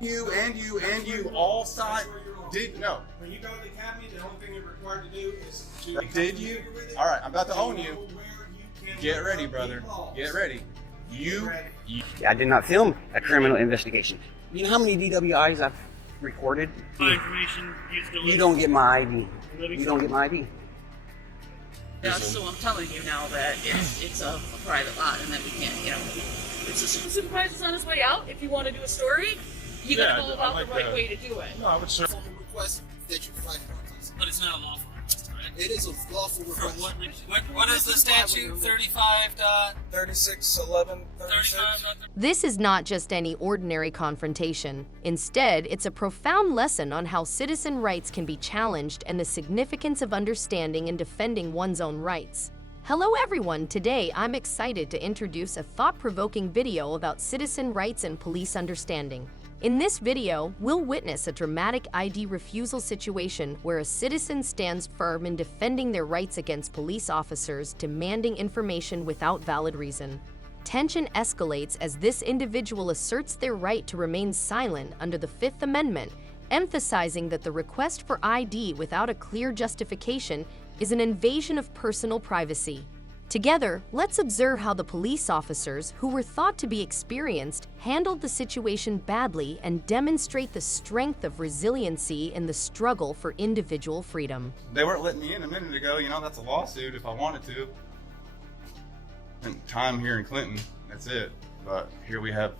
You all signed. Did no? When you go to the academy, the only thing you're required to do is to. Did you? All right, I'm about to own you. Get ready, brother. Get ready. Yeah, I did not film a criminal investigation. You know how many DWIs I've recorded? You don't get my ID. You don't get my ID. Yeah, so I'm telling you now that it's a private lot and that we can't, It's the supervisor's on his way out. If you want to do a story, you gotta go about the right way to do it. No, I would serve. Request that you fight for. But it's not a lawful request, right? It is a lawful request. What is the statute? 35.361136. This is not just any ordinary confrontation. Instead, it's a profound lesson on how citizen rights can be challenged and the significance of understanding and defending one's own rights. Hello everyone, today I'm excited to introduce a thought-provoking video about citizen rights and police understanding. In this video, we'll witness a dramatic ID refusal situation where a citizen stands firm in defending their rights against police officers demanding information without valid reason. Tension escalates as this individual asserts their right to remain silent under the Fifth Amendment, emphasizing that the request for ID without a clear justification is an invasion of personal privacy. Together, let's observe how the police officers, who were thought to be experienced, handled the situation badly and demonstrate the strength of resiliency in the struggle for individual freedom. They weren't letting me in a minute ago. That's a lawsuit if I wanted to. And time here in Clinton, that's it. But here we have.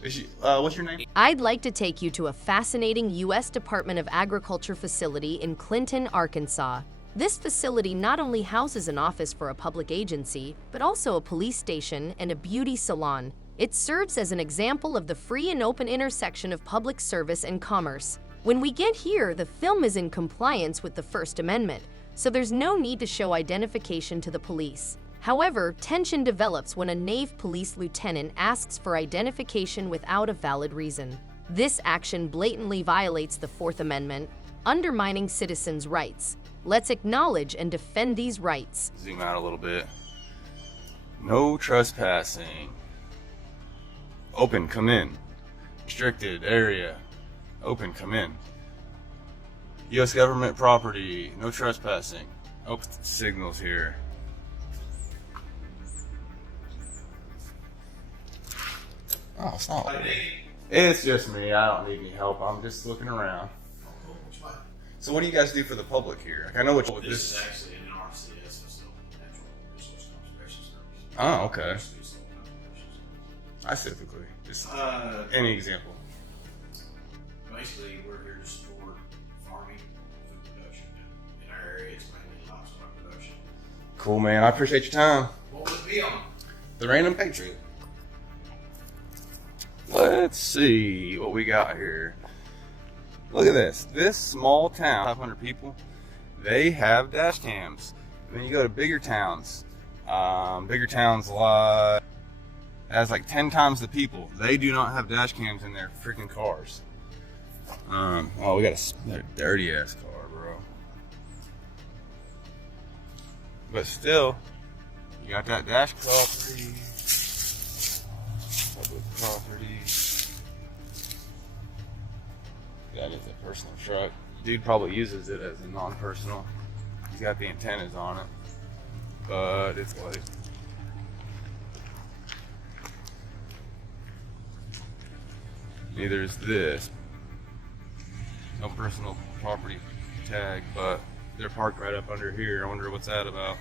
What's your name? I'd like to take you to a fascinating U.S. Department of Agriculture facility in Clinton, Arkansas. This facility not only houses an office for a public agency, but also a police station and a beauty salon. It serves as an example of the free and open intersection of public service and commerce. When we get here, the film is in compliance with the First Amendment, so there's no need to show identification to the police. However, tension develops when a named police lieutenant asks for identification without a valid reason. This action blatantly violates the Fourth Amendment, undermining citizens' rights. Let's acknowledge and defend these rights. Zoom out a little bit. No trespassing. Open, come in. Restricted area. Open, come in. U.S. government property. No trespassing. Open signals here. Oh, it's not. It's just me. I don't need any help. I'm just looking around. So what do you guys do for the public here? I know what This is actually an RCS, so Natural Resource Conservation Service. Oh, okay. Specifically, just any example. Basically, we're here to support farming, food production. In our area, it's mainly livestock production. Cool, man. I appreciate your time. What would it be on? The Random Patriot. Let's see what we got here. Look at this. This small town, 500 people, they have dash cams. And then you go to bigger towns. Bigger towns has like 10 times the people. They do not have dash cams in their freaking cars. Oh, we got a dirty ass car, bro. But still, you got that dash property. Public property. That is a personal truck. Dude probably uses it as a non-personal. He's got the antennas on it, but it's like neither is this. No personal property tag, but they're parked right up under here. I wonder what's that about.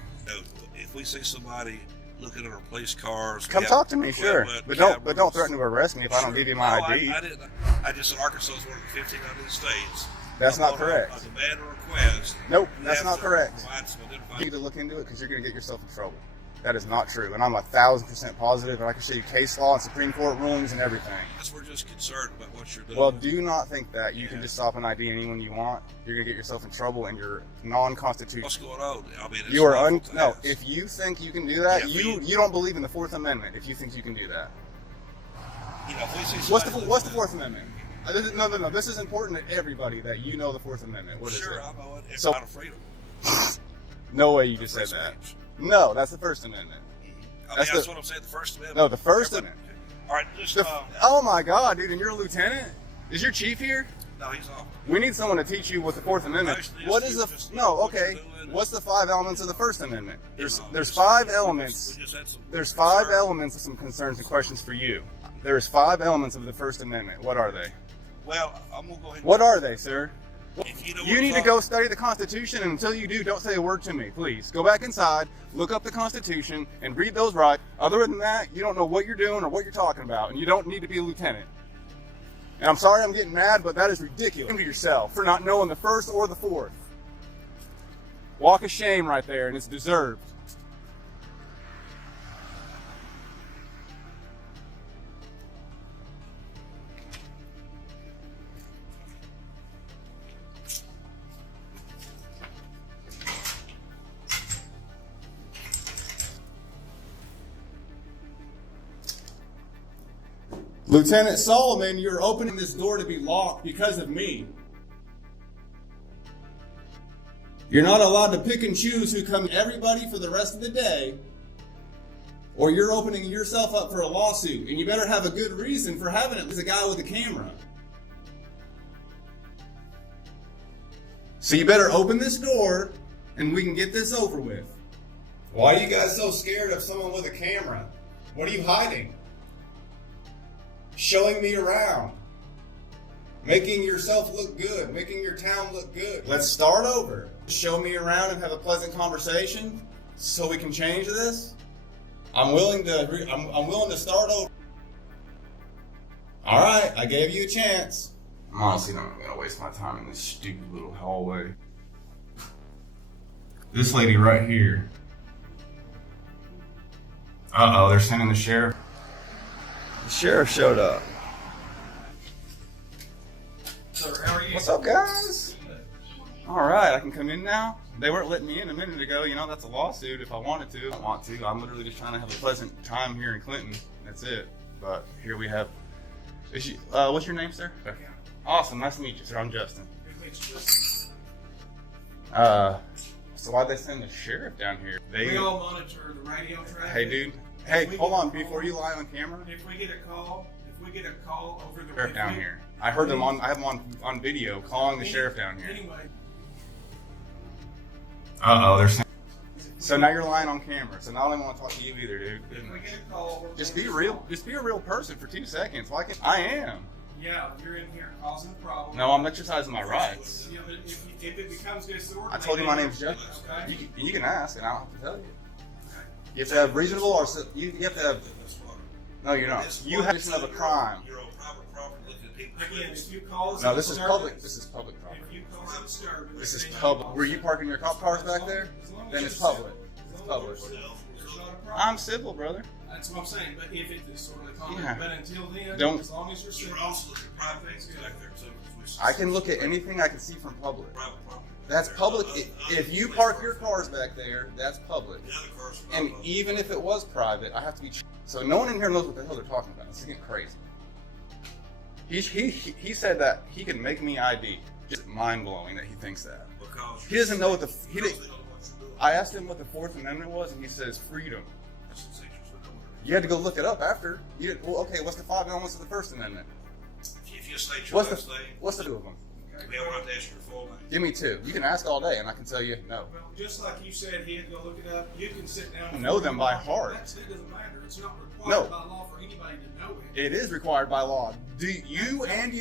If we see somebody looking at our police cars, come talk to me, sure. But don't threaten to arrest me if I don't give you my ID. I didn't. I just said Arkansas is one of the 15 United States. That's not correct. I demand a request. Nope, that's not correct. You need to look into it because you're going to get yourself in trouble. That is not true, and I'm 1,000% positive, and I can show you case law and Supreme Court rulings and everything. Yes, we're just concerned about what you're doing. Well, do not think that you can just stop an ID anyone you want. You're going to get yourself in trouble, and you're non-constitutional. What's going on? I mean, you are no. If you think you can do that, you don't believe in the Fourth Amendment. If you think you can do that, if we see what's the Fourth Amendment? No. This is important to everybody that you know the Fourth Amendment. What is it? Sure, I know it. It's not a freedom. No way you just said that. No, that's the First Amendment. That's what I'm saying. The First Amendment. No, the First Amendment. All right, just. Oh my God, dude! And you're a lieutenant. Is your chief here? No, he's off. We need someone to teach you what the Fourth Amendment. Actually, What is okay. What's the 5 elements of the First Amendment? There's 5 elements. There's 5 elements of some concerns and questions for you. There's 5 elements of the First Amendment. What are they? Well, I'm gonna go ahead. What are they, sir? If you know You need to go study the Constitution, and until you do, don't say a word to me, please. Go back inside, look up the Constitution, and read those right. Other than that, you don't know what you're doing or what you're talking about, and you don't need to be a lieutenant. And I'm sorry I'm getting mad, but that is ridiculous to yourself for not knowing the first or the fourth. Walk of shame right there, and it's deserved. Lieutenant Solomon, you're opening this door to be locked because of me. You're not allowed to pick and choose who comes to everybody for the rest of the day, or you're opening yourself up for a lawsuit, and you better have a good reason for having it as a guy with a camera. So you better open this door, and we can get this over with. Why are you guys so scared of someone with a camera? What are you hiding? Showing me around, making yourself look good, making your town look good. Let's start over. Show me around and have a pleasant conversation so we can change this. I'm willing to start over. All right, I gave you a chance. I'm honestly not gonna waste my time in this stupid little hallway. This lady right here. Uh-oh, they're sending the sheriff. The sheriff showed up. Sir, how are you? What's up, guys? All right, I can come in now. They weren't letting me in a minute ago. You know, that's a lawsuit if I wanted to. I don't want to. I'm literally just trying to have a pleasant time here in Clinton. That's it. But here we have. What's your name, sir? Okay. Awesome. Nice to meet you, sir. I'm Justin. So why'd they send the sheriff down here? We all monitor the radio traffic. Hey, dude. Hey, hold on. Before you lie on camera. If we get a call over the Sheriff down here. I heard them on. I have them on video calling the sheriff down here. Anyway. Uh-oh, they're saying. So now you're lying on camera. So now I don't want to talk to you either, dude. If we get a call, Just be real. Just be a real person for 2 seconds. Why can't I am? Yeah, you're in here causing a problem. No, I'm exercising my rights. Yeah, but if it becomes disorderly, I told you my name's Jeff. Okay. You can ask, and I don't have to tell you. You have to have reasonable, or you have to have. No, you're not. You have to have a crime. You're on private property. Looking at people. Again, if you call No, this is public. This is public If property. you cause a disturbance, This is then public. Were you parking your cop cars back there? Then it's public. It's public. There's not a problem. I'm civil, brother. That's what I'm saying. But if it's disorderly conduct, Yeah. but until then, Don't- as long as you're You're civil, also looking at private things back there too. I can look at anything I can see from public. Private property. That's public. If you park your cars back there, that's public. The other cars are And private. even if it was private, I have to be. So no one in here knows what the hell they're talking about. This is getting crazy. He said that he can make me ID. Just mind blowing that he thinks that. Because He doesn't know what the. He because didn't, they don't know what you're doing. I asked him what the Fourth Amendment was, and he says freedom. That's the teachers that know what You had to go look it up after. Well, okay, what's the 5 elements of the First Amendment? if you state your What's last the name, What's the 2 of them? we don't have to ask your full name. Give me 2. You can ask all day, and I can tell you no. well, just like you said, he had to go look it up. You can sit down. I know them by heart. It doesn't matter. It's not No. required by law for anybody to know it. It is required by law. Do you and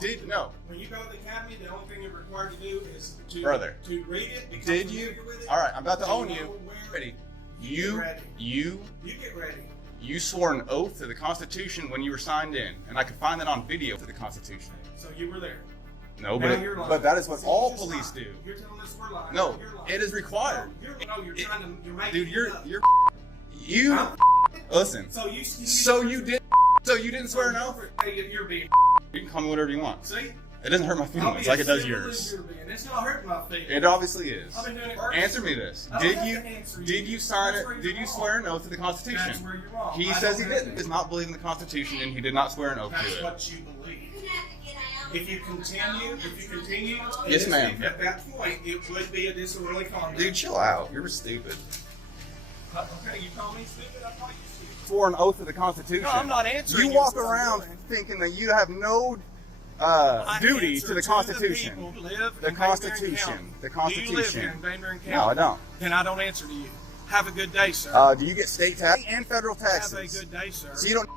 did no? When you go to the academy, the only thing you're required to do is to Brother. to read it. Become Did you? familiar with it, All right, I'm about to so own know you. where- Ready? You get ready. You get ready. You swore an oath to the Constitution when you were signed in, and I could find that on video to the Constitution. So you were there. No, Now but you're lying. but that is what See, all you just police lied. do. You're telling us we're lying. No, You're lying. it is required. You're making Dude, it up. you listen. So You didn't swear an oath. You're being. You can call me whatever you want. See? It doesn't hurt my feelings like it does yours. It's not hurting my feelings. It obviously is. I've been doing it. Answer me this. I don't have to answer Did you sign That's where it? you're Did you wrong. swear an oath to the That's Constitution? where you're wrong. He I says he don't have didn't. to. Does not believe in the Constitution, and he did not swear an oath That's to it. what you believe. If you continue, Yes, ma'am. At that point, it would be a disorderly conduct. Dude, chill out. You're stupid. Okay, you call me stupid. I call you stupid. Swore an oath to the Constitution. No, I'm not answering You you. walk around thinking that you have no duty to the Constitution. The Constitution. The Do you live here Constitution. in Van Buren County? No, I don't. Then I don't answer to you. Have a good day, sir. Do you get state tax and federal taxes? Have a good day, sir. So you don't,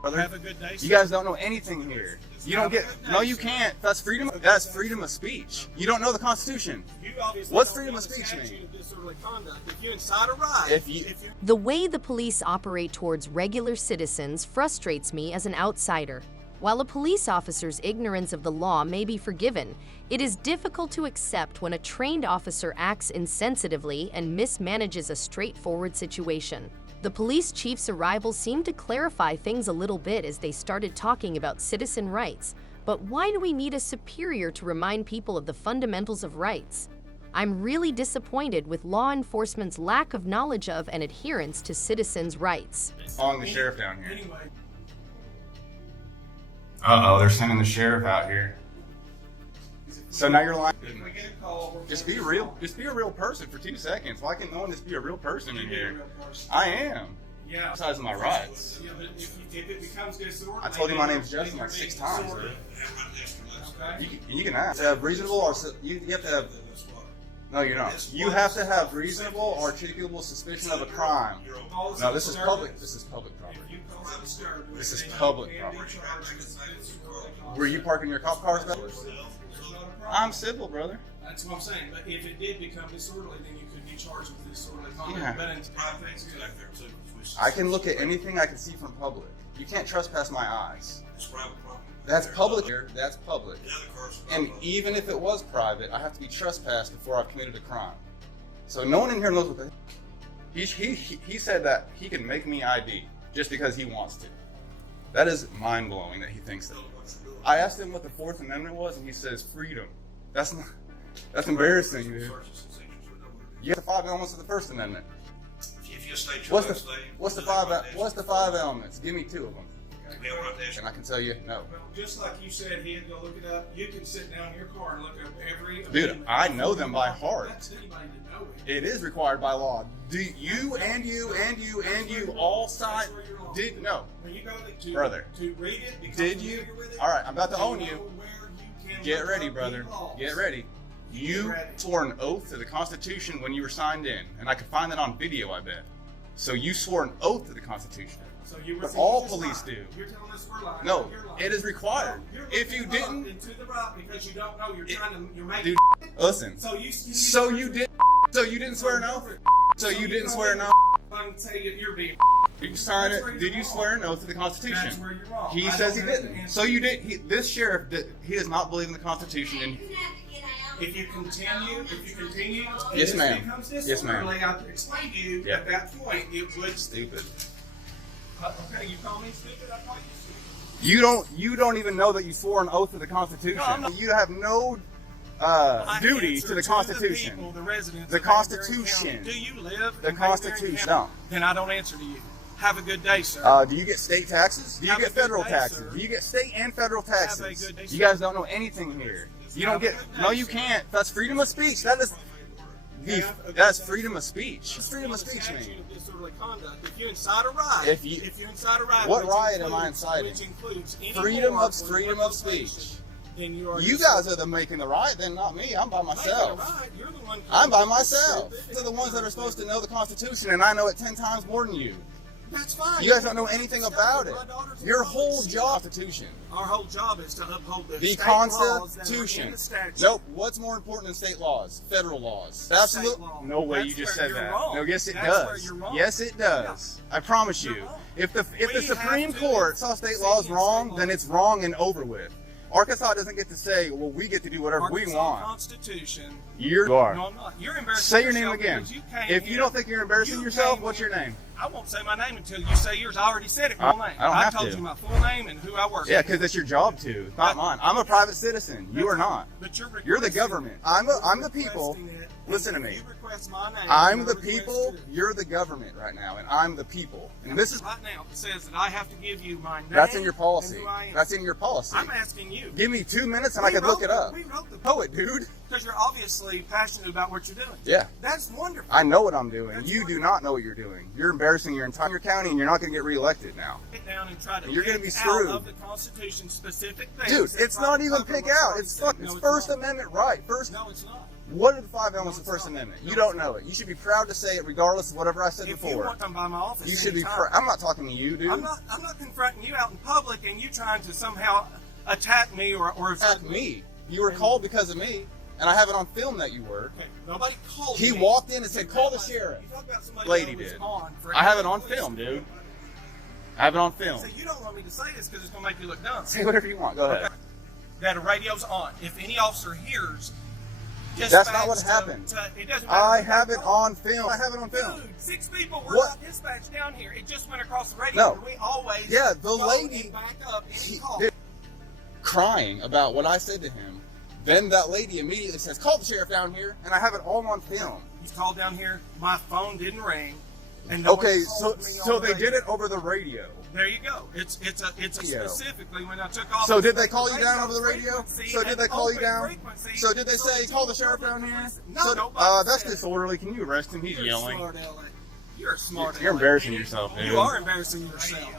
brother. Have a good day, sir. You guys don't know anything here. You don't get. No, you can't. That's freedom. That's freedom of speech. You don't know the Constitution. You obviously What's don't freedom know of the speech statute mean? of disorderly conduct. If you incite a riot, If you- The way the police operate towards regular citizens frustrates me as an outsider. While a police officer's ignorance of the law may be forgiven, it is difficult to accept when a trained officer acts insensitively and mismanages a straightforward situation. The police chief's arrival seemed to clarify things a little bit as they started talking about citizen rights. But why do we need a superior to remind people of the fundamentals of rights? I'm really disappointed with law enforcement's lack of knowledge of and adherence to citizens' rights. Calling the sheriff down here. anyway, Uh-oh, they're sending the sheriff out here. So now you're lying. if we get a call, we're Just gonna be real. Just be a real person for 2 seconds. Why can't no one just be a real person in be a here? real person. I am. Yeah. Besides my rights. Yeah, but if it becomes disorderly, I told you my then name's you're Justin like being 6 times, bro. disorderly. Okay? You can ask. To have reasonable or you have to have. No, you don't. You have to have reasonable, articulable suspicion of a crime. No, this is public. This is public property. If you cause a disturbance, This is then public you can be property. charged with disorderly conduct. Were you parking your cop cars back? There's not a problem. I'm civil, brother. That's what I'm saying. But if it did become disorderly, then you could be charged with disorderly conduct. Yeah. But in things good. I can look at anything I can see from public. You can't trespass my eyes. It's private property. That's public here. That's public. The other car's And private. even if it was private, I have to be trespassed before I've committed a crime. So no one in here knows what that. He said that he can make me ID just because he wants to. That is mind blowing that he thinks that. I asked him what the Fourth Amendment was, and he says freedom. That's not. That's embarrassing, dude. You have the 5 elements of the First Amendment. If you state your own state, What's the five elements? Give me 2 of them, we don't have to ask and I can tell you no. Well, just like you said, he had to go look it up. You can sit down in your car and look up every. Dude, I know them by heart. That's anybody to know it. It is required by law. Do you and you all sign? Did no? When you go to Brother. to read it, because Did you're you? familiar with it, All right, I'm about to you own know you. where you can Get look ready, up brother. the laws. Get ready. You ready. swore an oath to the Constitution when you were signed in, and I could find that on video, I bet. So you swore an oath to the Constitution. So you were But saying all you're police lying. do. You're telling us we're lying. No, You're lying. it is required. No, you're If you looking up didn't, and to the right because you don't know, you're trying to, you're making. dude, listen. So you didn't swear an oath. So you didn't swear an oath. I can tell you you're being. Did you sign it? Did you swear an oath to the That's Constitution? where you're wrong. He I says he don't have to didn't. answer. So you did. This sheriff, he does not believe in the Constitution, and If you continue, Yes, and this ma'am. becomes Yes, ma'am. disorderly, I explained to you Yeah. at that point it would. stupid. Okay, you call me stupid. I call you stupid. You don't even know that you swore an oath to the Constitution. No, I'm not. You have no I duty answer to the Constitution. The, people, the residents The of Van Buren Constitution. County. Do you live The in Van Buren Constitution. County? No. Then I don't answer to you. Have a good day, sir. Do you get state taxes? Do you Have a get good federal day, taxes? sir. Do you get state and federal taxes? Have a good day, You sir. guys don't know anything here. You don't get. No, you can't. That's freedom of speech. That is. That's freedom of speech. What's freedom of speech Statute mean? of disorderly conduct. If you incite a riot, If you incite a riot, What which riot am I includes- inciting? Which includes any Freedom more of or freedom of speech. importation, then you are. You guys are the making the riot, then not me. I'm by myself. You're the one. I'm by myself. These are the ones that are supposed to know the Constitution, and I know it 10 times more than you. That's fine. You guys don't know anything about it. My daughter's a Your police. whole job, Constitution. Our whole job is to uphold the The state laws that are in Constitution. the statute. Nope. What's more important than state laws? Federal laws. Absolutely. law. No way. That's You just where said you're that. wrong. No. Yes, it That's where does. you're wrong. Yes, it does. I promise You're you. wrong. If the We Supreme have to Court saw state see laws state wrong, laws. then it's wrong and over with. Arkansas doesn't get to say, well, we get to do whatever we Arkansas want. Constitution. You No, are. I'm not. You're embarrassing Say your name yourself again. because you came If you here- don't think you're embarrassing you yourself, came what's your here- name? I won't say my name until you say yours. I already said it. My name. I don't have told to. you my full name and who I work Yeah, with. because it's your job to. It's not mine. I'm a private citizen. You are not. But You're the government. I'm the people. requesting it, Listen to and me. you request request my name. I'm and the request people, yours. you're the government right now, and I'm the people. And this is right now. It says that I have to give you my name. that's in your policy. and who I am. That's in your policy. I'm asking you. Give me 2 minutes and I We could look wrote it up. We wrote the Poet, dude. because you're obviously passionate about what you're doing. Yeah. That's wonderful. I know what I'm doing. That's You do wonderful. not know what you're doing. You're embarrassing your entire county, and you're not going to get reelected now. Get down and try to You're gonna pick be screwed. out of the Constitution specific things. Dude, that it's try not to even cover pick what's out. already It's said. fucking No, First not. Amendment right. First. No, it's not. What are the 5 elements of it's First not. Amendment? No, You don't it's know not. it. You should be proud to say it, regardless of whatever I said If you before. want to come by my office, You should be anytime. proud. I'm not talking to you, dude. I'm not confronting you out in public and you trying to somehow attack me or Attack me. You were called because of me, and I have it on film that you were. Okay, nobody called He me. walked in and said, "Call the sheriff." You talk about somebody Lady that was did. on for I have it on police. film, dude. I have it on film. So you don't want me to say this because it's going to make you look dumb. Say whatever you want. Go ahead. That a radio's on. If any officer hears, That's not what happened. It doesn't matter. I have it on film. I have it on film. Dude, 6 people were What? not dispatched down here. It just went across the radio. No. And we always Yeah, the go lady- and back up any He- call. dude, crying about what I said to him. Then that lady immediately says, "Call the sheriff down here," and I have it all on film. He's called down here. My phone didn't ring. And no Okay, one so called me on so the they radio. did it over the radio. There you go. It's a Yeah. specifically when I took off. So did they call you down over the radio? frequency So did they and call you open down? frequency So did they so say, that "Call you the sheriff were down here"? No, So, nobody that's said it. disorderly. Can you arrest him? He's You're yelling. a smart aleck. You're a smart You're aleck. embarrassing yourself, dude. You are embarrassing yourself.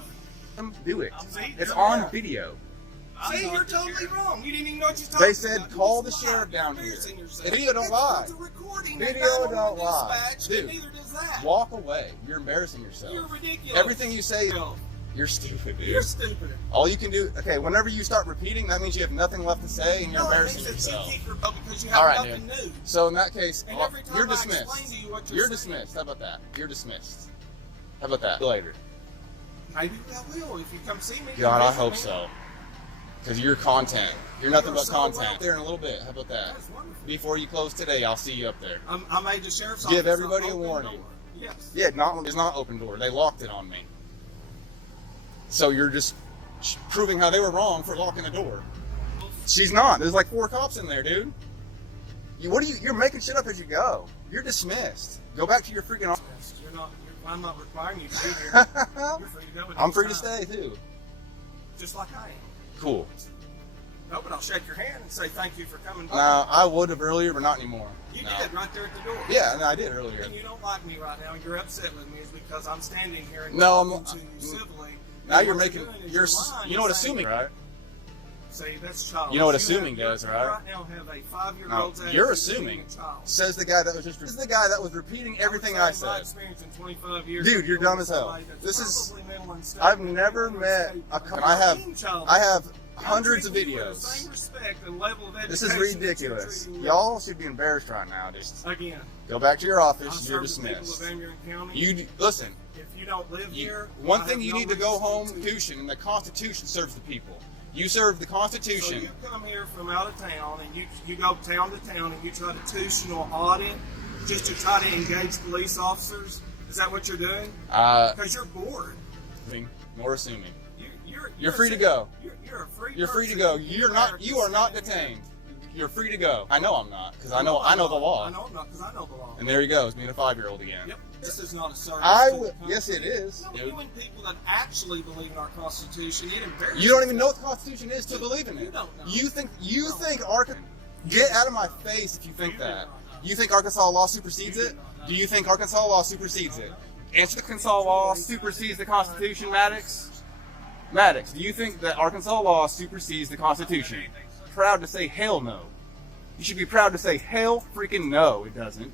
Do it. See, It's do on that. video. See, you're totally wrong. You didn't even know what you're talking about. They said, "Call the You're sheriff down here." embarrassing yourself. The video don't lie. There's a recording. Video That guy don't won't lie. dispatch, Dude, and neither does that. Walk away. You're embarrassing yourself. You're ridiculous. Everything you say, you're stupid, dude. You're stupid. All you can do, okay, whenever you start repeating, that means you have nothing left to say and you're No, it embarrassing makes it yourself. easier because you have All right, nothing dude. new. So in that case, And every time you're I explain dismissed. to you what You're you're dismissed. How about that? You're dismissed. How about that? Later. Maybe I will if you come see me. God, I visit hope me. so. Because you're content. You're nothing You're but so content. welcome. There in a little bit. How about that? That's wonderful. Before you close today, I'll see you up there. I made the sheriff's Give office everybody a open warning. door. Yes. Yeah, it's not open door. They locked it on me. So you're just proving how they were wrong for locking the door. She's not. There's like 4 cops in there, dude. You're making shit up as you go. You're dismissed. Go back to your freaking office. I'm not requiring you to be here. You're free to go. at I'm any free to time. stay too. Just like I am. Cool. No, but I'll shake your hand and say thank you for coming by. Now, I would have earlier, but not anymore. You No. did right there at the door. Yeah, no, I did earlier. And you don't like me right now. You're upset with me is because I'm standing here and No, talking to you civilly. Now And you're what making, doing is you're, lying. you know what You're saying- assuming, right? See, that's childish. You know what have- assuming does, you right? right now have a 5-year-old No, attitude you're of assuming. being a child. Says the guy that was repeating everything I would say my said. experience in 25 years Dude, you're dumb as hell. somebody that's This is, probably mental unstable I've and never mental met unstable. a couple, You're being childish. I have I'm hundreds of treating you with the videos. same respect and level of This is education that you're ridiculous. treating me. Y'all should be embarrassed right now. Just Again, go back to your I office. You're serve the people dismissed. of Amiron County. You listen. If you don't live here, One I thing have you no need to reason go to home speak to you. Constitution, and the Constitution serves the people. You serve the So Constitution. you come here from out of town and you go town to town and you try to constitutional audit just to try to engage police officers. Is that what you're doing? Because you're bored. More assuming. You're free to go. You're a free. You're free to person. go. You are not American detained. You're free to go. I know I'm not, because I I'm know not. the law. I know I'm not because I know the law. And there he goes, being a 5-year-old again. Yep. This is not a service. I to the would. country. Yes, it is. No, dude. you and people that actually believe in our Constitution, it embarrasses You don't even know what the Constitution is to believe in You it. don't know. You think Arkansas? Get out of my face if you think that. You think Arkansas law supersedes it? Do you think Arkansas law supersedes it? Answer the Arkansas law supersedes the Constitution, Maddox? Maddox, do you think that Arkansas law supersedes the Constitution? Proud to say hell no. You should be proud to say hell freaking no, it doesn't.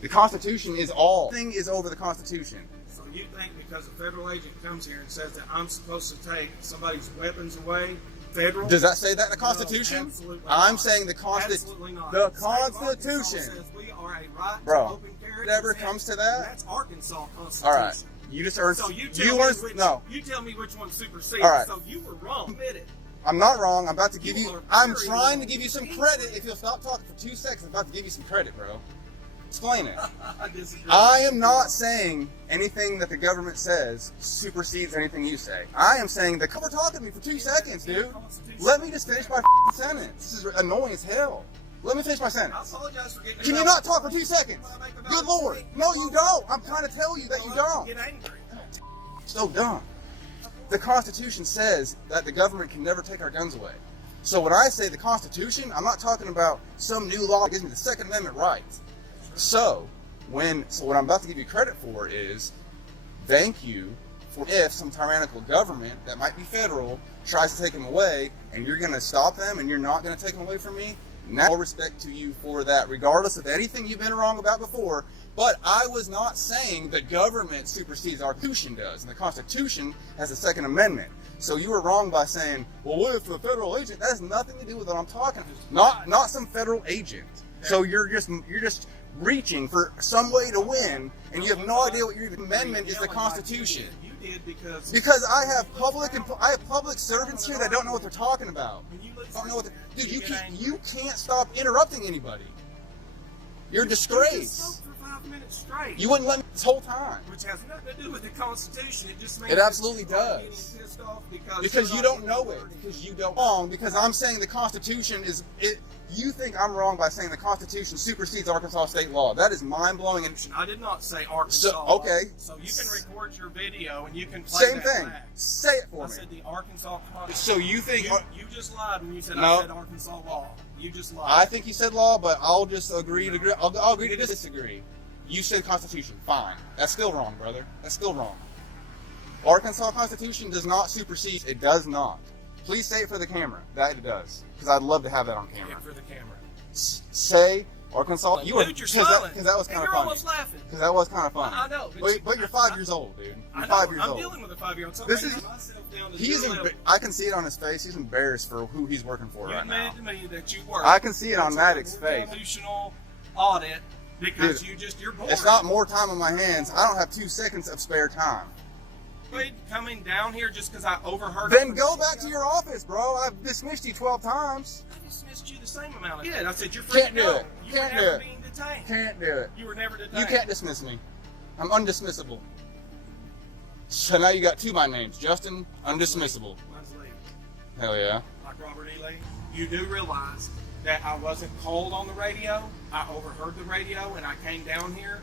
The Constitution is all. Thing is over the Constitution. So you think because a federal agent comes here and says that I'm supposed to take somebody's weapons away, federal? Does that say that in the Constitution? No, absolutely I'm not. saying Absolutely not. the state of Arkansas Constitution. says we are a right Bro, to open carry. whatever and comes to that. That's Arkansas Constitution. All right, you just earned. So you tell me which one supersedes. All right. So you were wrong. Admit it. I'm not wrong. I'm about to give You you. are I'm very trying to wrong. give you some credit. If you'll stop talking for 2 seconds, I'm about to give you some credit, bro. Explain it. I disagree. I am not saying anything that the government says supersedes anything you say. I am saying that. We're talking to me for 2 seconds, dude. Let me just finish my sentence. This is annoying as hell. Let me finish my I sentence. apologize for getting. Can you not talk for 2 seconds? Good Lord. No, you don't. I'm trying to tell you that you don't. Get angry. So dumb. The Constitution says that the government can never take our guns away. So when I say the Constitution, I'm not talking about some new law that gives me the Second Amendment rights. So what I'm about to give you credit for is thank you for if some tyrannical government that might be federal tries to take them away, and you're going to stop them and you're not going to take them away from me. Now, all respect to you for that, regardless of anything you've been wrong about before. But I was not saying the government supersedes our Constitution does, and the Constitution has a Second Amendment. So you were wrong by saying, well, what if a federal agent? That has nothing to do with what I'm talking about. Not some federal agent. So you're just reaching for some way to win, and you have no idea what your amendment is the Constitution. You did because I have public servants here that don't know what they're talking about. Don't know what dude, you can't stop interrupting anybody. You're a disgrace. For 5 minutes straight. You wouldn't let me this whole time. Which has nothing to do with the Constitution. It just makes it absolutely does. Getting pissed off because you don't know it. Because you don't wrong. Because I'm saying the Constitution is it. You think I'm wrong by saying the Constitution supersedes Arkansas state law. That is mind-blowing. And I did not say Arkansas law. Okay. So you can record your video and you can play Same thing. Back. Say it for me. I said the Arkansas Constitution. So you think... You just lied when you said I said Arkansas law. You just lied. I think you said law, but I'll just agree to... I'll agree to disagree. You said Constitution. Fine. That's still wrong, brother. That's still wrong. Arkansas Constitution does not supersede. It does not. Please say it for the camera. That it does. Because I'd love to have that on camera. For the camera. Say Arkansas. You're smiling. Because that was kind of funny. You're almost laughing. Because that was kind of funny. I know. But you're 5 years old, dude. You're 5 years old. I'm dealing with a 5-year-old. So I can see it on his face. He's embarrassed for who he's working for right now. You admitted to me that you work. I can see it on Maddox's face. Constitutional audit because you're bored. It's not more time on my hands. I don't have 2 seconds of spare time. Coming down here just because I overheard. Then go back to your office, bro. I've dismissed you 12 times. I dismissed you the same amount of times. I said you're free Can't to do go. it. You Can't were do never it. being detained. Can't do it. You were never detained. You can't dismiss me. I'm undismissible. So now you got 2 my names. Justin, undismissible. Mine's Lee. Hell yeah. Like Robert E. Lee. You do realize that I wasn't called on the radio. I overheard the radio and I came down here.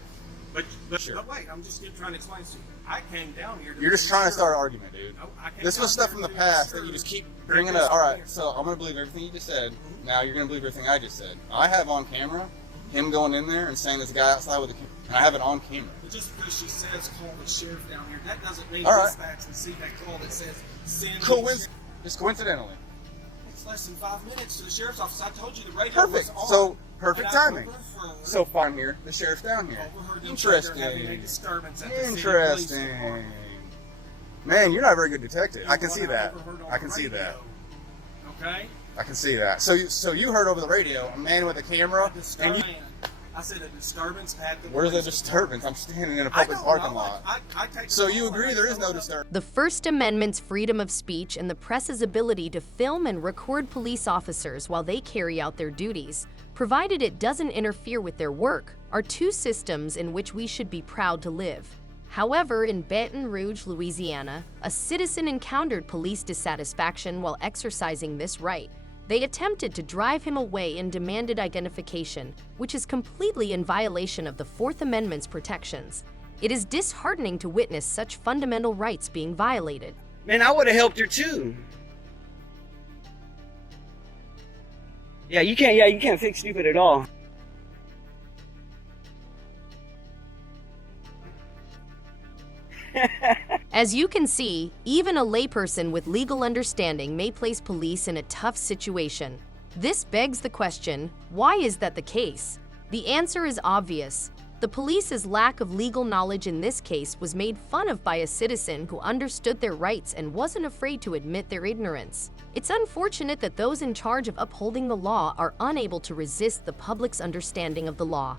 But sure. wait, I'm just trying to explain to you. I came down here. You're just trying to start an argument, dude. No, this was stuff from the past that you just keep bringing up. All right, so I'm going to believe everything you just said. Now you're going to believe everything I just said. I have on camera him going in there and saying there's a guy outside with a camera. And I have it on camera. But just because she says call the sheriff down here, that doesn't mean dispatch and see that call that says send. Just coincidentally. It's less than 5 minutes to the sheriff's office. I told you the radio Perfect. was on. So perfect timing. So far I'm here. The sheriff's down here. Interesting. Interesting. Man, you're not a very good detective. I can see that. I can see that. Okay. I can see that. So you heard over the radio a man with a camera, and you. I said a disturbance at the. Where's the disturbance? I'm standing in a public parking lot. So you agree there is no disturbance? The First Amendment's freedom of speech and the press's ability to film and record police officers while they carry out their duties, provided it doesn't interfere with their work, are 2 systems in which we should be proud to live. However, in Baton Rouge, Louisiana, a citizen encountered police dissatisfaction while exercising this right. They attempted to drive him away and demanded identification, which is completely in violation of the Fourth Amendment's protections. It is disheartening to witness such fundamental rights being violated. Man, I would have helped her too. You can't fix stupid at all. As you can see, even a layperson with legal understanding may place police in a tough situation. This begs the question, why is that the case? The answer is obvious. The police's lack of legal knowledge in this case was made fun of by a citizen who understood their rights and wasn't afraid to admit their ignorance. It's unfortunate that those in charge of upholding the law are unable to resist the public's understanding of the law.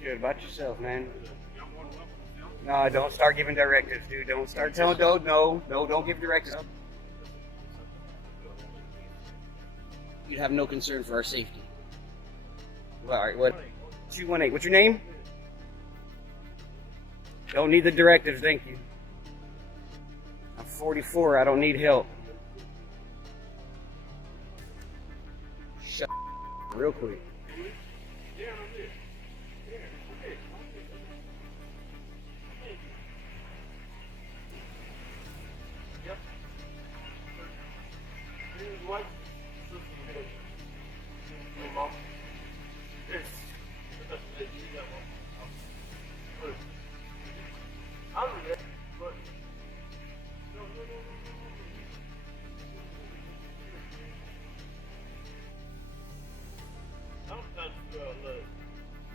Good about yourself, man. No, don't start giving directives, dude. Don't start telling. Don't give directives. you'd have no concern for our safety. Well, all right, what? 218. What's your name? Don't need the directives, thank you. I'm 44. I don't need help. Shut up real quick.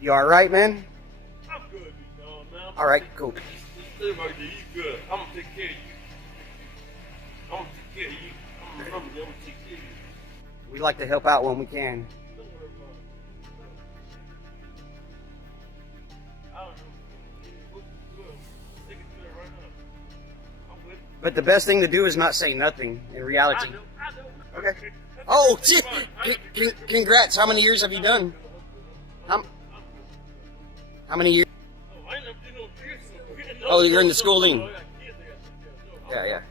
You alright, man? I'm good, big dog, man. Alright, cool. Stay right there, you good. I'm gonna take care of you. I'm gonna take care of you. I'm gonna remember you. I'm gonna take care of you. We like to help out when we can. Don't worry about it. I don't know. Take it to it right now. I'm with you. But the best thing to do is not say nothing in reality. I know. Okay. Oh, shit. Congrats. How many years have you done? How many years? Oh, I ain't never did no business. Oh, you're in the schooling. Yeah, yeah.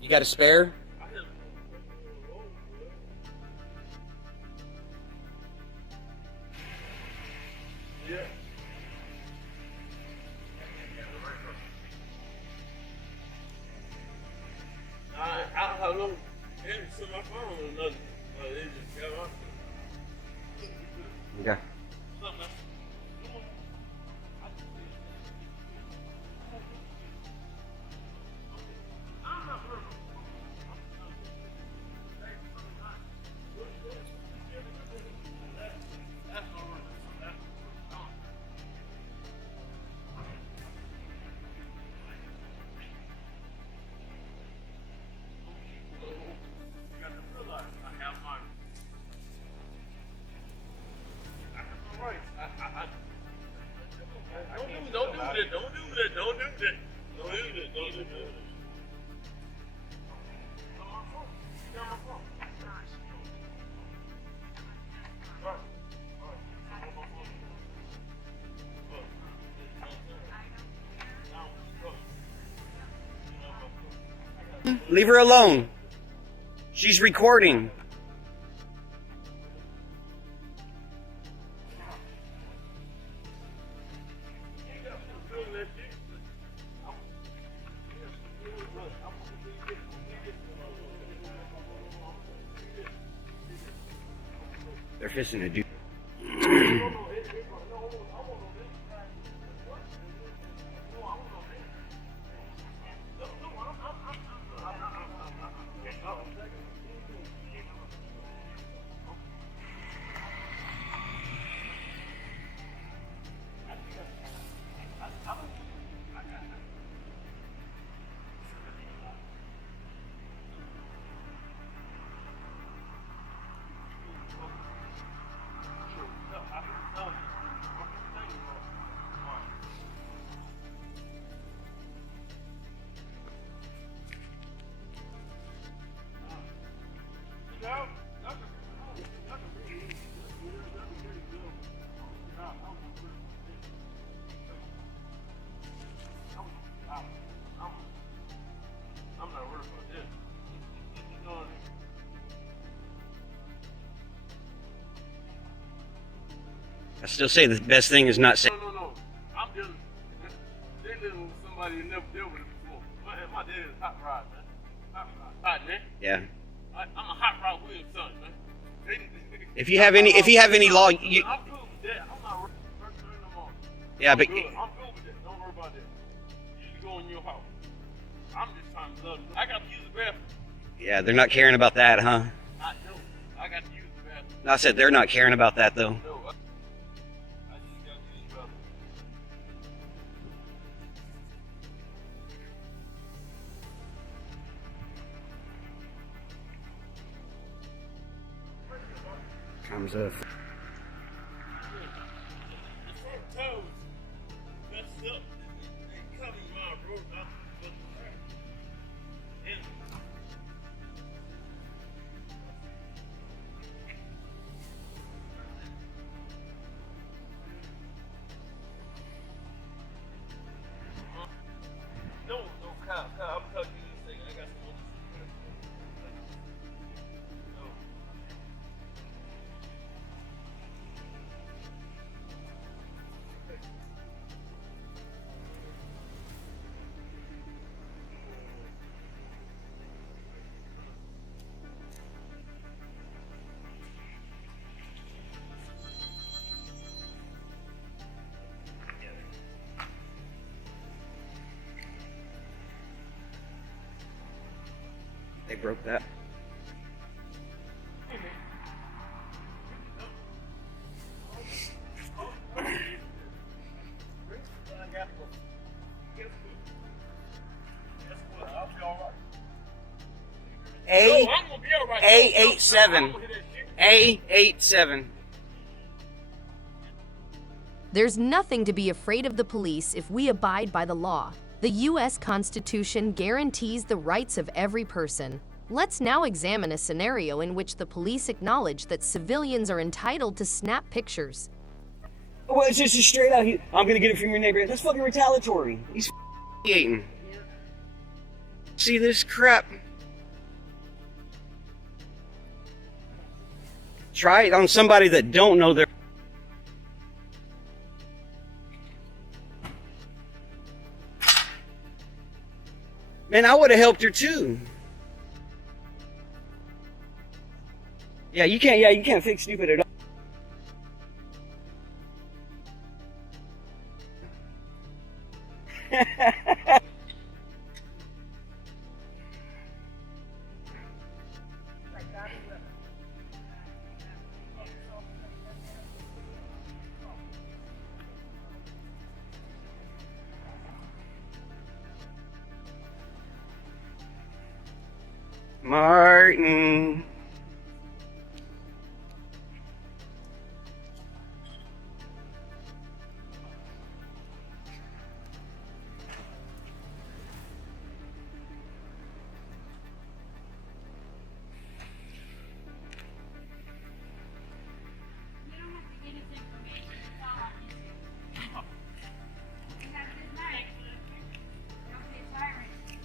You got a spare? Yeah. I don't know. It's on my phone or nothing. They just got off. Okay. Leave her alone. She's recording. They're fishing a dude. I still say the best thing is not saying. No. I'm just dealing with somebody who never dealt with it before. My dad is hot rod, man. Hot, man. Yeah. I'm a hot rod Williams son, man. If you have any law, you. I'm good with that. I'm not working no more. Yeah, but. I'm good with that. Don't worry about that. You can go in your house. I'm just trying to love you. I got to use the bathroom. Yeah, they're not caring about that, huh? I know. I got to use the bathroom. No, I said they're not caring about that, though. No, I just got to use the bathroom. Comes up. The front toe was messed up. They broke that. A87. A87. There's nothing to be afraid of the police if we abide by the law. The U.S. Constitution guarantees the rights of every person. Let's now examine a scenario in which the police acknowledge that civilians are entitled to snap pictures. Well, it's just straight out. I'm gonna get it from your neighbor. That's fucking retaliatory. He's eating. See this crap? Try it on somebody that don't know their. Man, I would have helped her too. Yeah, you can't. Yeah, you can't fix stupid at all. Martin.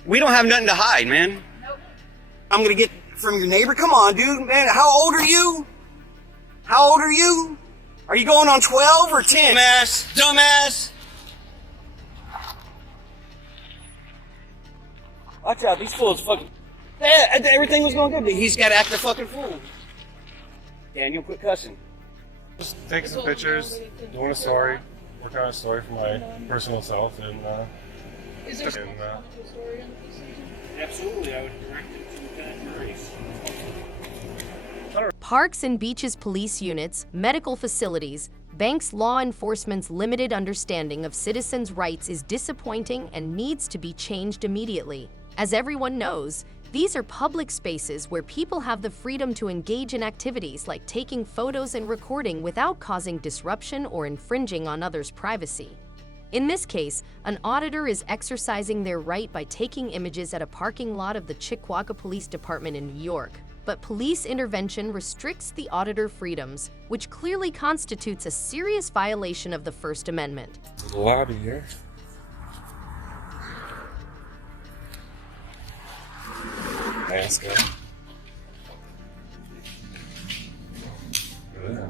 We don't have nothing to hide, man. Nope. I'm gonna get from your neighbor. Come on, dude, man. How old are you? How old are you? Are you going on 12 or 10? Dumbass. Dumbass. Watch out, these fools fucking. Everything was going good, but he's got to act a fucking fool. Daniel, quit cussing. Just taking some pictures, doing a story, working on a story for my personal self, and Is there story on the piece? Absolutely, I would direct it to Lieutenant Murray's. Parks and beaches police units, medical facilities, banks' law enforcement's limited understanding of citizens' rights is disappointing and needs to be changed immediately. As everyone knows, these are public spaces where people have the freedom to engage in activities like taking photos and recording without causing disruption or infringing on others' privacy. In this case, an auditor is exercising their right by taking images at a parking lot of the Chickawaga Police Department in New York. But police intervention restricts the auditor freedoms, which clearly constitutes a serious violation of the First Amendment. The lobby here. Mask up. Look at that.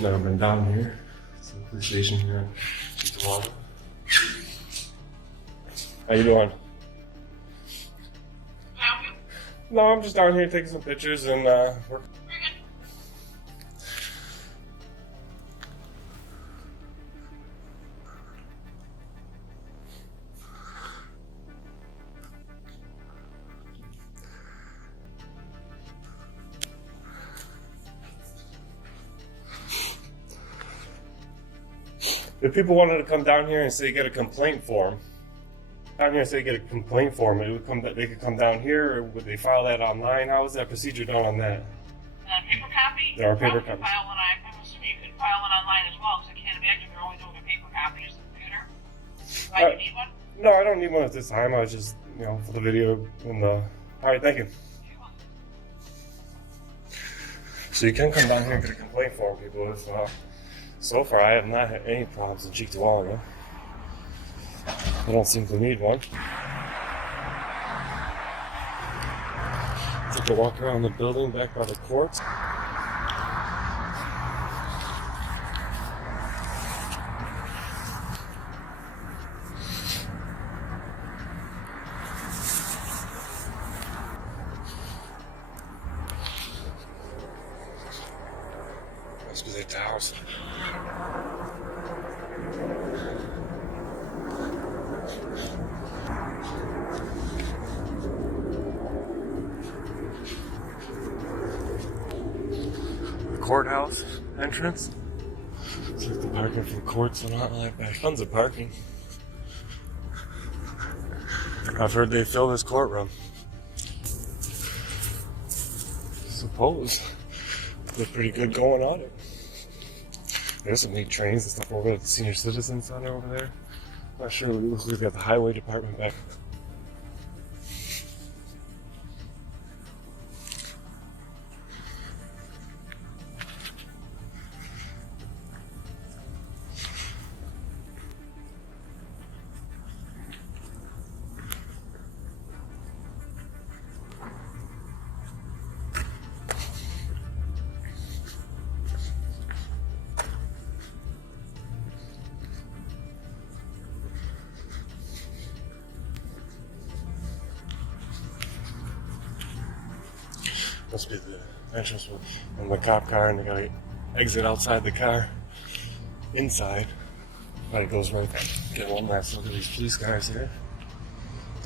Never been down here. It's a police station here in Chickawaga. How you doing? No, I'm just down here taking some pictures and working. If people wanted to come down here and say get a complaint form, down here and say get a complaint form, it would come. They could come down here, or would they file that online? How is that procedure done on that? Paper copy? There are paper copies. I'm assuming you could file it online as well, because I can't imagine you're only doing a paper copy as a computer. Do you need one? No, I don't need one at this time. I was just, for the video and the. All right, thank you. So you can come down here and get a complaint form, people. If, so far, I have not had any problems in Chickawaga. I don't seem to need one. Take a walk around the building back by the courts. That's because they're towers. courthouse entrance. It's like the parking for the courts and all that back. Tons of parking. I've heard they fill this courtroom. Suppose they're pretty good going on it. There's some neat trains and stuff over at the Senior Citizen Center over there. Not sure. We've got the highway department back. Must be the entrance and the cop car, and they gotta exit outside the car, inside. But it goes right. Get one last look at these police cars here.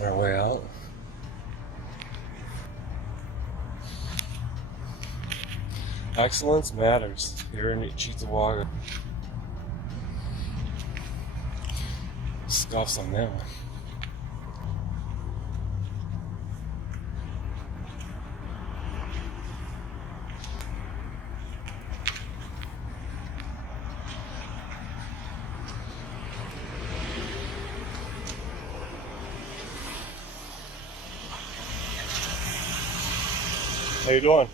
On our way out. Excellence matters here in Cheektowaga. Scuffs on that one. How you doing?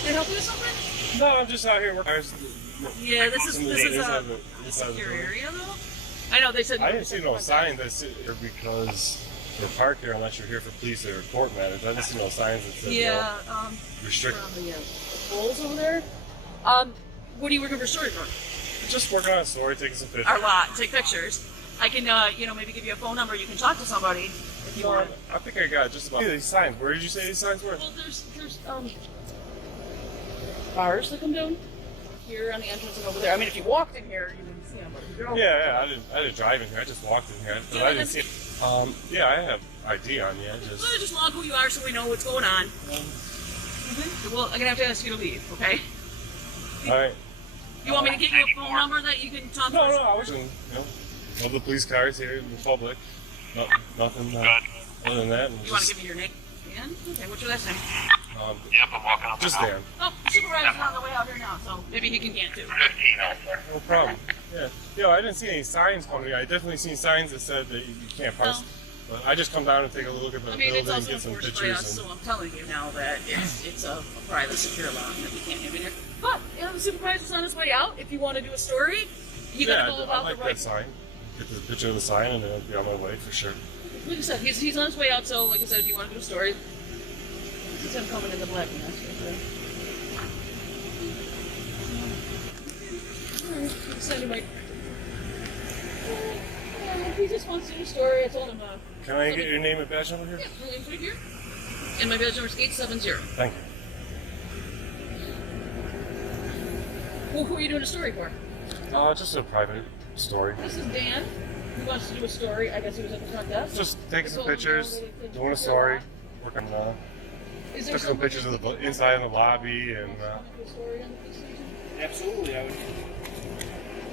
Can I help you with something? No, I'm just out here working. Yeah, this is a secure area though. I know they said. I didn't see no sign that said here because you're parked here unless you're here for police or court matters. I didn't see no signs that said restrict. Around the poles over there. What are you working for story for? Just working on a story, taking some pictures. Our lot, take pictures. I can, maybe give you a phone number. You can talk to somebody if you want. I think I got just about these signs. Where did you say these signs were? Well, there's bars that come down here on the entrance and over there. I mean, if you walked in here, you wouldn't see them. But if you drove I didn't drive in here. I just walked in here. I didn't see it. I have ID on you. Just log who you are so we know what's going on. Well, I'm gonna have to ask you to leave, okay? All right. You want me to get you a phone number that you can talk to? No, I was all the police cars here in the public. No, nothing other than that. You want to give me your name? Dan? Okay, what's your last name? Yep, I'm walking up. Just Dan. Oh, the supervisor's on the way out here now, so maybe he can get too. 15 out there. No problem. Yeah. I didn't see any signs coming. I definitely seen signs that said that you can't park. No. But I just come down and take a look at the building and get some pictures. By us, so I'm telling you now that it's a private secure lot and that we can't have in here. But the supervisor's on his way out. If you want to do a story, you gotta go about the right. That sign. Get the picture of the sign and then I'll be on my way for sure. Like I said, he's on his way out. So like I said, if you want to do a story, he's him coming in the black mask right there. Alright, send him right. He just wants to do a story. I told him. Can I get your name and badge number here? Yeah, my name's right here. And my badge number is 870. Thank you. Who are you doing a story for? Just a private story. This is Dan. He wants to do a story. I guess he was at the front desk. Just taking some pictures, doing a story, working took some pictures of the inside of the lobby and. Absolutely, I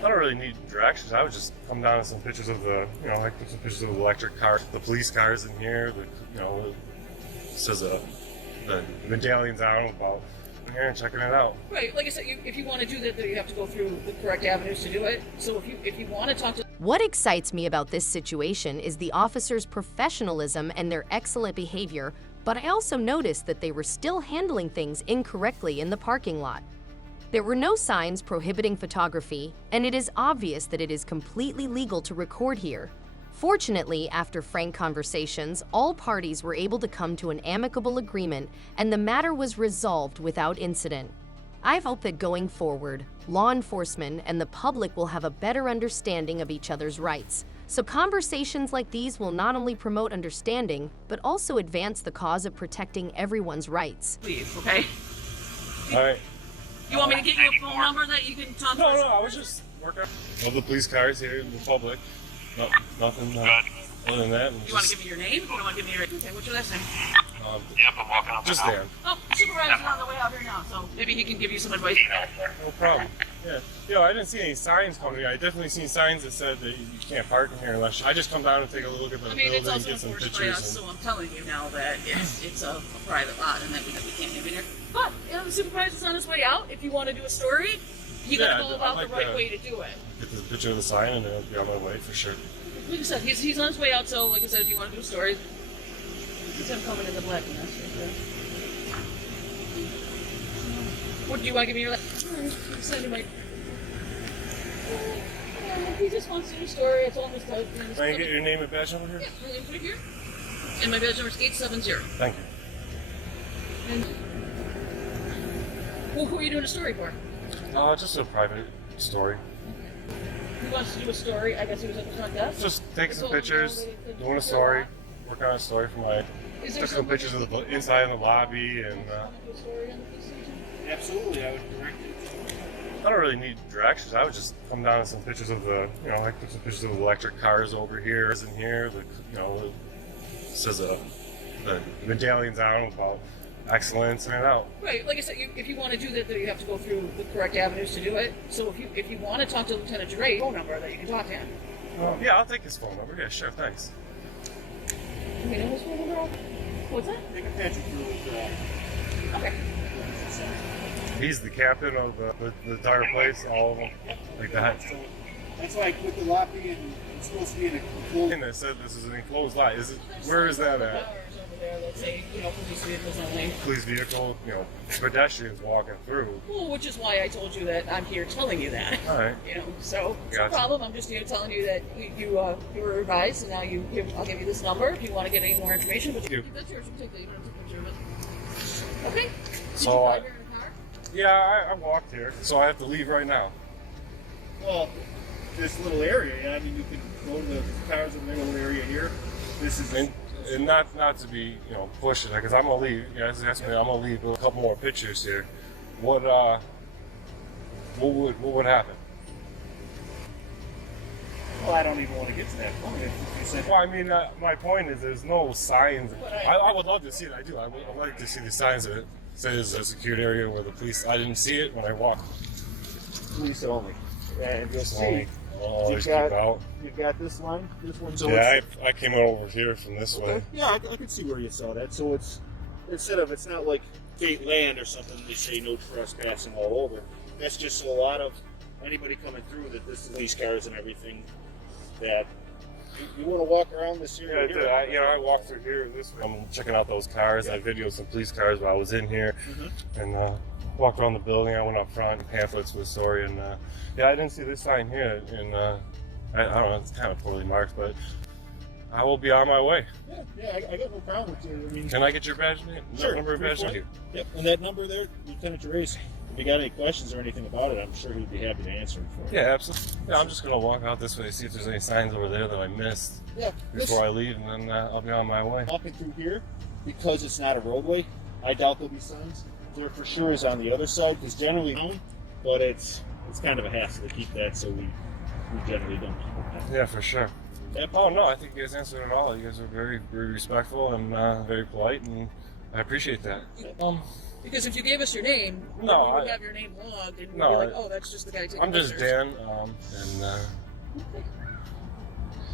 don't really need directions. I would just come down with some pictures of the, like some pictures of the electric car, the police cars in here. It says the medallion's on about here and checking it out. Right, like I said, if you want to do that, you have to go through the correct avenues to do it. So if you want to talk to. What excites me about this situation is the officers' professionalism and their excellent behavior, but I also noticed that they were still handling things incorrectly in the parking lot. There were no signs prohibiting photography, and it is obvious that it is completely legal to record here. Fortunately, after frank conversations, all parties were able to come to an amicable agreement, and the matter was resolved without incident. I hope that going forward, law enforcement and the public will have a better understanding of each other's rights, so conversations like these will not only promote understanding, but also advance the cause of protecting everyone's rights. Leave, okay? All right. You want me to get you a phone number that you can talk to? No, I was just working. All the police cars here in the public. No, nothing other than that. You want to give me your name? You don't want to give me your... Okay, what's your last name? Yep, I'm walking up. Just Dan. Oh, supervisor's on the way out here now, so maybe he can give you some advice. No problem. Yeah. Yo, I didn't see any signs coming here. I definitely seen signs that said that you can't park in here unless I just come down and take a look at the building it's and also get some enforced by pictures. us, so I'm telling you now that it's a private lot and that we can't have in here. But the supervisor's on his way out. If you want to do a story, you got to go about the right way to do it. Get the picture of the sign and it'll be on my way for sure. Like I said, he's on his way out, so like I said, if you want to do a story, it's him coming in the black and that's right there. What do you want to give me your send him he just wants to do a story. It's almost time. Can I get your name and badge number here? Yeah, my name's right here. And my badge number is 870. Thank you. And who are you doing a story for? Just a private story. He wants to do a story. I guess he was at the front desk. Just take some pictures, doing a story, working on a story for my. Took some pictures of the inside of the lobby and. Absolutely, I would direct you. I don't really need directions. I would just come down with some pictures of the, I took some pictures of the electric cars over here, and here. The, it says the medallions on about excellence and out. Right, like I said, if you want to do that, then you have to go through the correct avenues to do it. So if you want to talk to Lieutenant Dre, phone number that you can talk to him. Yeah, I'll take his phone number. Yeah, sure, thanks. You know his phone number? What's that? They can patch you through with Okay. He's the captain of the entire place, all of them, like that. So that's why I put the lobby and it's supposed to be in a enclosed. And they said this is an enclosed lot. Where is that at? Let's say, police vehicles only. Police vehicle, pedestrians walking through. Well, which is why I told you that I'm here telling you that. All right. So it's no Gotcha. problem. I'm just here telling you that you were advised, and now I'll give you this number if you want to get any more information. But that's yours. You can take that. You don't have to take a picture of it. Okay. Did you drive here in a car? Yeah, I walked here, so I have to leave right now. Well, this little area, I mean, you can go to the cars in the middle area here. This is. And not to be, pushing it, because I'm gonna leave. You guys asked me, I'm gonna leave a couple more pictures here. What would happen? Well, I don't even want to get to that point. If you said. Well, I mean, my point is, there's no signs. I would love to see it. I do. I'd like to see the signs that says a secured area where the police. I didn't see it when I walked. Police only. And you'll see. You've got this line. This one. So yeah, I came over here from this way. Yeah, I can see where you saw that. So it's it's not like state land or something. They say no trespassing all over. That's just a lot of anybody coming through that this police cars and everything. That you want to walk around this area. Yeah, I walked through here this way. I'm checking out those cars. Yeah. I videoed some police cars while I was in here, and walked around the building. I went up front, pamphlets with the story, and I didn't see this sign here. And I don't know, it's kind of poorly marked, but I will be on my way. Yeah, I got no problem with you. I mean, can I get your badge? Sure. Number of badge? Yep, and that number there, Lieutenant Derace. If you got any questions or anything about it, I'm sure he'd be happy to answer them for you. Yeah, absolutely. Yeah, I'm just gonna walk out this way, see if there's any signs over there that I missed before I leave, and then I'll be on my way. Walking through here, because it's not a roadway, I doubt there'll be signs. There for sure is on the other side, because generally, but it's kind of a hassle to keep that, so we generally don't keep it. Yeah, for sure. Oh no, I think you guys answered it all. You guys are very, very respectful and very polite, and I appreciate that. Because if you gave us your name, we would have your name logged, and we'd be like, oh, that's just the guy taking pictures. I'm just Dan,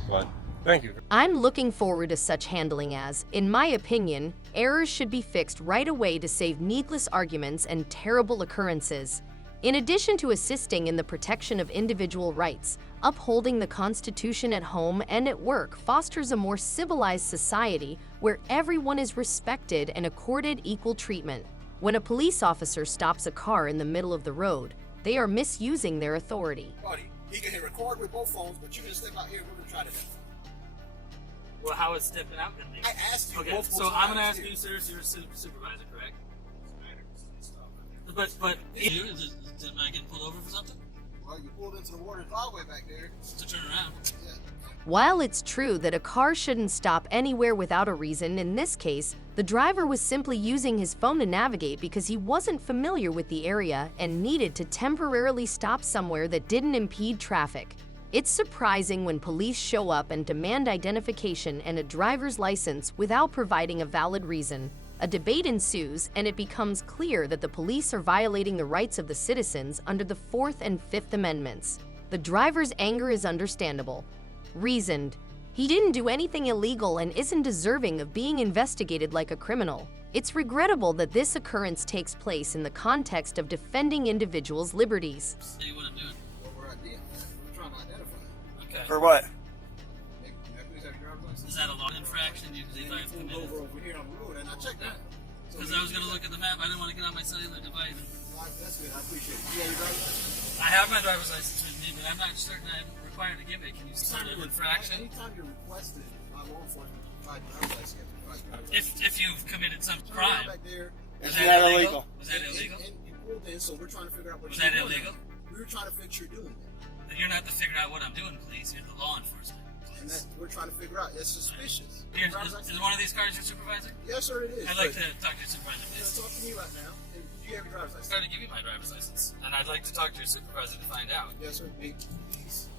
but thank you. I'm looking forward to such handling as, in my opinion, errors should be fixed right away to save needless arguments and terrible occurrences. In addition to assisting in the protection of individual rights, upholding the Constitution at home and at work fosters a more civilized society where everyone is respected and accorded equal treatment. When a police officer stops a car in the middle of the road, they are misusing their authority. Buddy, he can hit record with both phones, but you can step out here and we're going to try to identify. Well, how is stepping out going to be? I asked you multiple times. So I'm going to ask you, sir, so you're a supervisor, correct? But did I get pulled over for something? Well, you pulled into the water driveway back there. To turn around. Yeah. While it's true that a car shouldn't stop anywhere without a reason, in this case, the driver was simply using his phone to navigate because he wasn't familiar with the area and needed to temporarily stop somewhere that didn't impede traffic. It's surprising when police show up and demand identification and a driver's license without providing a valid reason. A debate ensues, and it becomes clear that the police are violating the rights of the citizens under the Fourth and Fifth Amendments. The driver's anger is understandable. Reasoned. He didn't do anything illegal and isn't deserving of being investigated like a criminal. It's regrettable that this occurrence takes place in the context of defending individuals' liberties. See what I'm doing. We're trying to identify. Okay. For what? Is that a law infraction? Do you believe I have committed? Over here on the road, and I checked that. Because I was going to look at the map. I didn't want to get on my cellular device. That's good. I appreciate it. You have your driver's license? I have my driver's license with me, but I'm not certain I'm required to give it. Can you start an infraction? Anytime you're requested by law enforcement to provide your driver's license, you have to provide your driver's license. If you've committed some crime. Back there. Was that illegal? Was that illegal? And you pulled in, so we're trying to figure out what was you're that doing. illegal? We were trying to fix you're doing that. But you're not to figure out what I'm doing, please. You're the law enforcement. And that we're trying to figure out. It's suspicious. Is one of these cars your supervisor? Yes, sir, it is. I'd like to talk to your supervisor, please. Talk to me right now. And do you have your driver's license? I'm trying to give you my driver's license, and I'd like to talk to your supervisor to find out. Yes, sir. Please. Please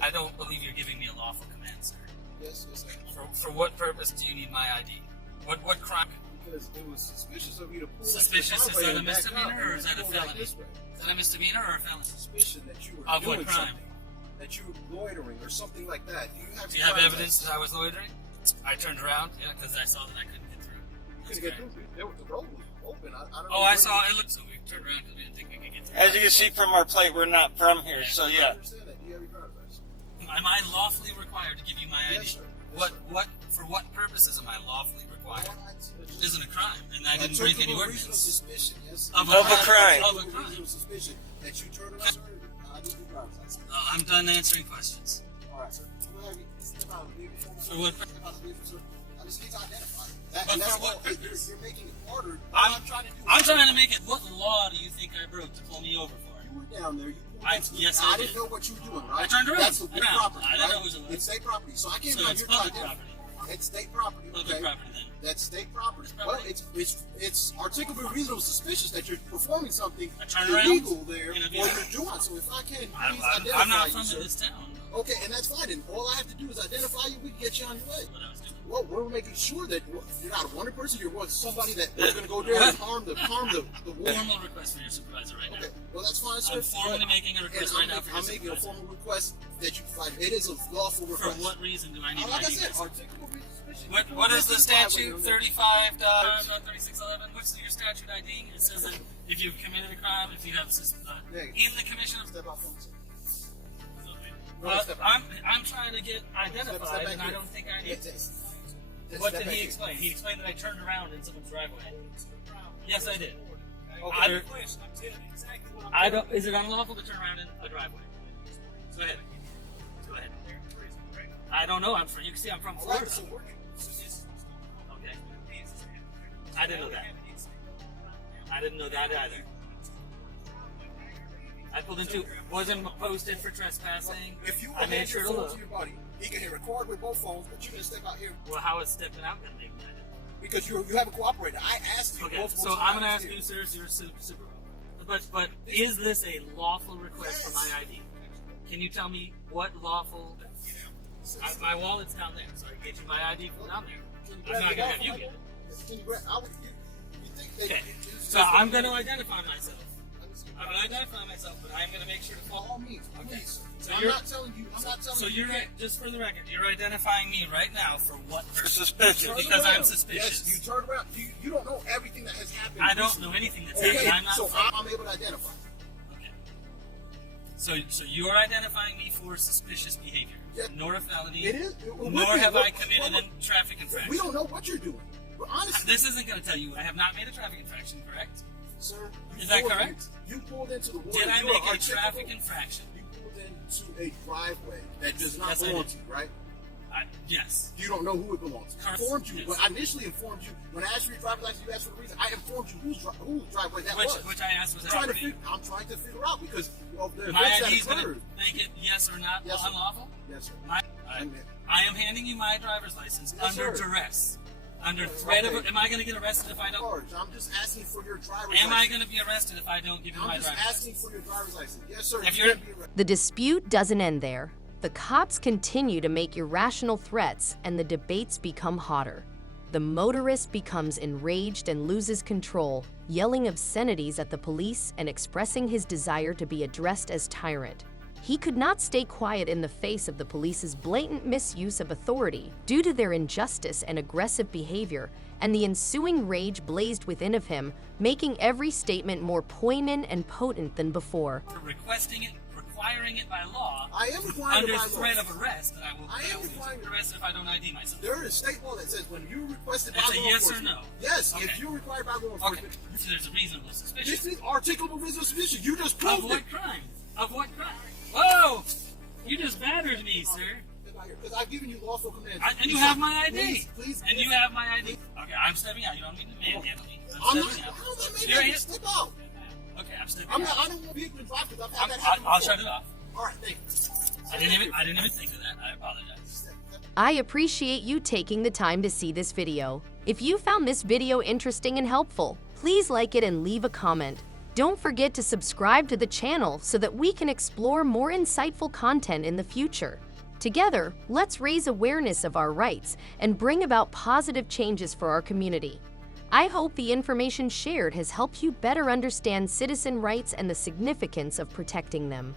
I don't believe you're giving me a lawful command, sir. Yes, sir. For what purpose do you need my ID? What crime? Because it was suspicious of you to pull. Suspicious? Is that a misdemeanor or is that a felony? Is that a misdemeanor or a felony? Suspicion that you were of doing what crime? That you were loitering or something like that. Do you have evidence that I was loitering? I turned around, yeah, because I saw that I couldn't get through. Couldn't get through. The road was open. I don't know. Oh, I saw it. Looked so we turned around because we didn't think we could get through. As you can see from our plate, we're not from here, so yeah. I understand that. Do you have your driver's license? Am I lawfully required to give you my ID? Yes, sir. For what purposes am I lawfully required? It isn't a crime, and I didn't break any ordinance. Suspicion, yes. Of a crime. Of a crime. Suspicion that you turned around, sir. I need your driver's license. I'm done answering questions. All right, sir. I'm gonna have you step out of the vehicle. For what? Step out of the vehicle, sir. I just need to identify. But and that's for what purpose? You're making it harder. I'm trying to do. I'm trying to make it. What law do you think I broke to pull me over for? You were down there. Yes, I did. didn't know what you were doing, right? I turned around. That's the property, I didn't know it was a It's state property, so I can't So know it's you're public trying to. property. It's state property. Public Okay. property then. That's state property. Well, it's articulably reasonable suspicious that you're performing something illegal there, or you're doing. So if I can please identify I'm not you, from sir. this town. Okay, and that's fine. And all I have to do is identify you. We can get you on your way. What I was doing. Well, we're making sure that you're not a wanted person. You're somebody that we're going to go there and harm the war. Formal request from your supervisor right now. Okay, well that's fine, sir. I'm formally making a request right now for your I'm making a supervisor. formal request that you provide. It is a lawful request. For what reason do I need Like my I said, ID? articulable suspicion. What is the statute? 35.3611. What's your statute ID? It says that if you've committed a crime, if you have in the commission of. Step out from I'm trying to get identified, and I don't think I need to. What did he explain? He explained that I turned around in someone's driveway. Yes, I did. Okay. I don't. Is it unlawful to turn around in a driveway? Go ahead. Go ahead. I don't know. You can see I'm from Florida. Okay. I didn't know that. I didn't know that either. I pulled into, wasn't posted for trespassing. If you I made sure to phone look. to your buddy, he can hit record with both phones, but you can step out here. Well, how is stepping out going to make that? Because you haven't cooperated. I asked you Okay, both. so I'm going to ask you, sir, you're super. But is this a lawful request for my ID? Can you tell me what lawful? My wallet's down there, so I can get you my ID from down there. I'm not going to have you get it. Okay, so I'm going to identify myself. I'm going to identify myself, but I'm going to make sure to follow me. Okay. So I'm not telling you. So you're just for the record, you're identifying me right now for what purpose? Suspicious. Because I'm suspicious. Yes, you turn around. You don't know everything that has happened. I don't know anything that's happened. I'm not. So I'm able to identify. Okay. So you're identifying me for suspicious behavior, nor a felony. It is. Nor have I committed a traffic infraction. We don't know what you're doing. But honestly, this isn't going to tell you. I have not made a traffic infraction, correct? Sir, is that correct? You pulled into the water. Did I make a traffic infraction? You pulled into a driveway that does not belong to you, right? Yes. You don't know who it belongs to. I informed you. Yes. When I initially informed you, when I asked for your driver's license, you asked for the reason. I informed you whose driveway that was. Which I asked was I'm trying to figure out because of the my events ID is that going to occurred. make it yes or not unlawful? Yes, sir. I am handing you my driver's license under duress. Under threat of, am I going to get arrested if I don't? I'm just asking for your driver's license. Am I going to be arrested if I don't give you my driver's license? I'm just asking for your driver's license. Yes, sir. If you're... The dispute doesn't end there. The cops continue to make irrational threats, and the debates become hotter. The motorist becomes enraged and loses control, yelling obscenities at the police and expressing his desire to be addressed as tyrant. He could not stay quiet in the face of the police's blatant misuse of authority due to their injustice and aggressive behavior, and the ensuing rage blazed within of him, making every statement more poignant and potent than before. Requesting it, requiring it by law, I am requiring under it by threat law. of arrest, that I will be arrested if I don't ID myself. There is state law that says when you request it by That's a law yes or enforcement. no? Yes, Okay. if you require by law enforcement. Okay. So there's a reasonable suspicion. This is articulable reasonable suspicion. You just proved Of what it. crime? Of what crime? Whoa! You just battered me, sir. Because I've given you lawful commands. And you have my ID. Please, and you have my ID. Okay, I'm stepping out. You don't need to manhandle me. I'm not. stepping out. How is that You're man here. step out? Okay, I'm stepping I'm out. not. I don't want vehicle to drive because I've had that happen I'll before. shut it off. All right, thank you. I didn't even think of that. I apologize. I appreciate you taking the time to see this video. If you found this video interesting and helpful, please like it and leave a comment. Don't forget to subscribe to the channel so that we can explore more insightful content in the future. Together, let's raise awareness of our rights and bring about positive changes for our community. I hope the information shared has helped you better understand citizen rights and the significance of protecting them.